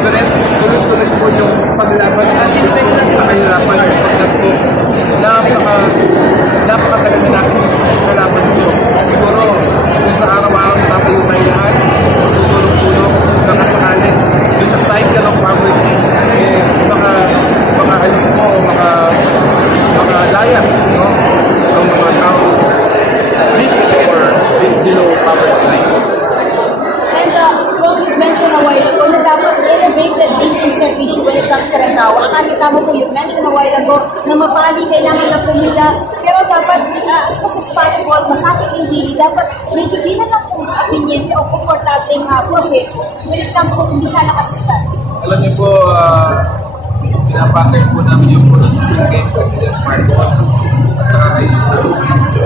Siyempre, tuloy-tuloy po yung paglaban sa kahirapan sapagkat po napakatagal na natin kalaban ito. Siguro, kung sa araw-araw natatayo tayo lahat, tutulong-tulong, baka sakali, yung sa cycle of poverty, baka alis mo, baka laya, no? Itong mga tao living or below poverty line. And you mentioned a while ago na dapat elevated income step issue when it comes to rentawa. Nakita mo po, you mentioned a while ago na mapali kailangan na pumila. Pero dapat, as much as possible, masakit yung hili. Dapat medyo di na lang kung opinion o komportabling proseso when it comes to umbisalang assistance. Alam niyo po, pinapatay po namin yung position kay President Marcos at saka kay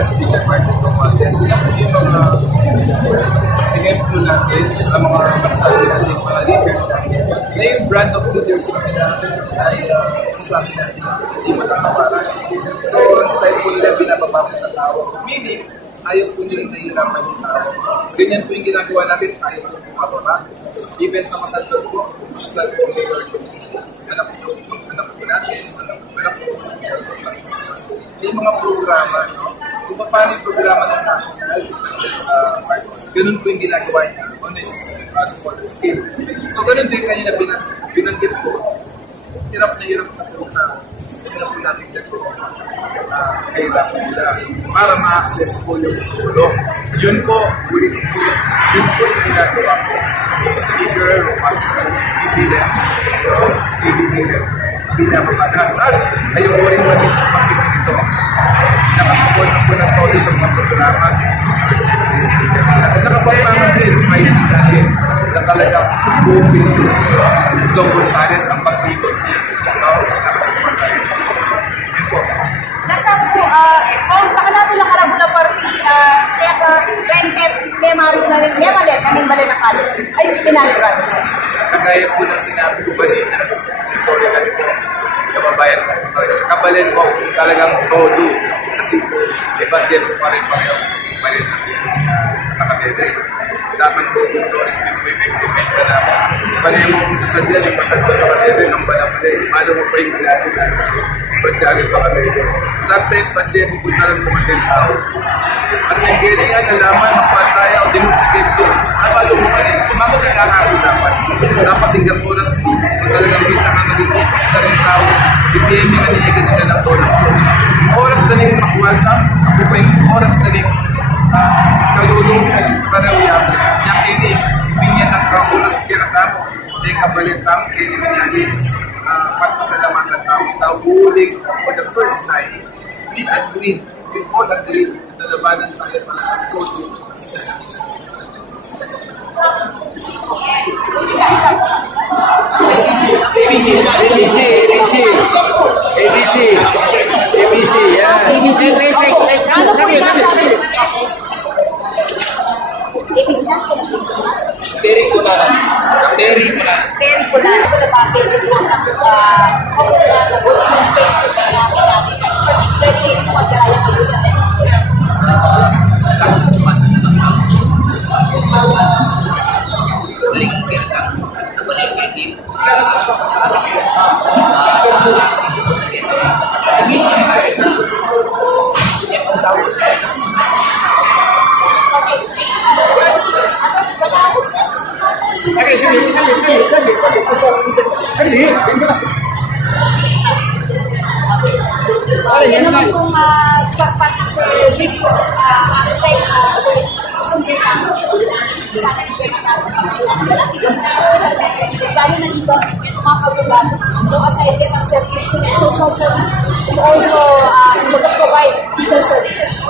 Speaker Martin Romualdez. Sila po yung mga exemplo natin sa mga bansabi natin, mga leaders natin, na yung brand of leadership nila ay masasabi natin hindi matakaparan. So, ang style po nila binababa po sa tao. Meaning, ayaw po nilang nahihirapan yung tao. Ganyan po yung ginagawa natin, ayaw po bumababa. Even sa masandog po, sa leadership. Anak po natin, anak po. May mga programa, no? Kung paano yung programa ng national, ganun po yung ginagawa niya on a smaller scale. So ganun din kanina binanggit ko, hirap na po natin kasi kahirapan sila para ma-access po yung tulong. Yun po yung ginagawa ko. Speaker, PPM, pinapapadahan. At ayaw ko rin mag-isip pag-ibig ito. Nakasupport na po ng todo sa mga programa sa speaker. At nakapag naman din, may natin na talagang buong Pilipinas ko. Dong Gonzales ang pag-ikot niya. Nakasupport tayo. Yun po. Nasa po, kung pakanato lang karabula party, kaya ka rented, memalit, nanging balik na kalit. Ay, pinaliran. Kagaya po na sinabi ko kanina, historical po, kababayan ko. Sa kabalin po, talagang todo. Kasi po, iba't po pa rin palit nakabebe. Dapat po, Doris, may pwede ka na. Bali mo kung sasadya, yung pasal ko nakabebe, ang banapalay. Malo mo pa yung milagin na iba't pa kami. Sometimes, pansin, pupunta lang mga din tao. At yung galingan, nalaman, magpataya o dinun sa kento. Ano mo pa rin? Kumakot sa kakako dapat. Dapat hinggang oras po. Kung talagang bisa ka nag-ipos na rin tao, ibigay niya na niya ganyan ng oras po. Yung oras na rin makwanta, ako pa yung oras na rin kalulong panawiya mo. Yung kini, binyan ng oras pagkakatamo. May kabalitang kini binyani. Pagpasalamat ng tao huling for the first time. We all agreed na labanan tayo ng todo. ABC, yan. Ano po yung nasa akin? ABC na? Terry Kulana. Terry Kulana. Terry ko na napapagod ko na Western State ko na namin natin. Particularly kung magkaraya kayo na rin. Yan naman kung pag-service aspect sundin namin sana implementado kami lalo na iba mga kagulan. So aside din ang service to social services, we also provide legal services.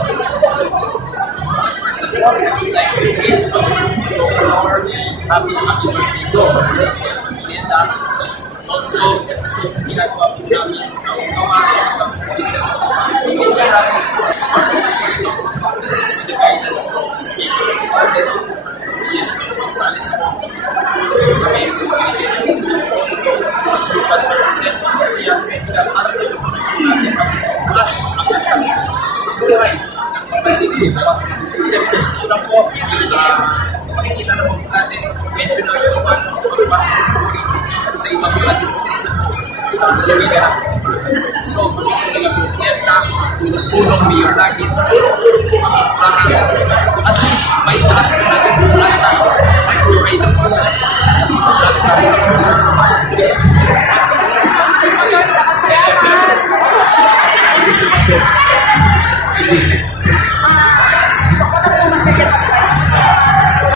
Also, ginagawa po namin ang services. This is with the guidance of the speaker. This is Gonzales. Social services, yan, medical, plus ang lakas sa buhay ng mga dito. Ito po, makikita na po natin, medyo na yung gawin ka na. So, nag-iimpyerta, tulong niyo lagi. At least, may taas ko natin sa atas. May buhay na po. Salamat.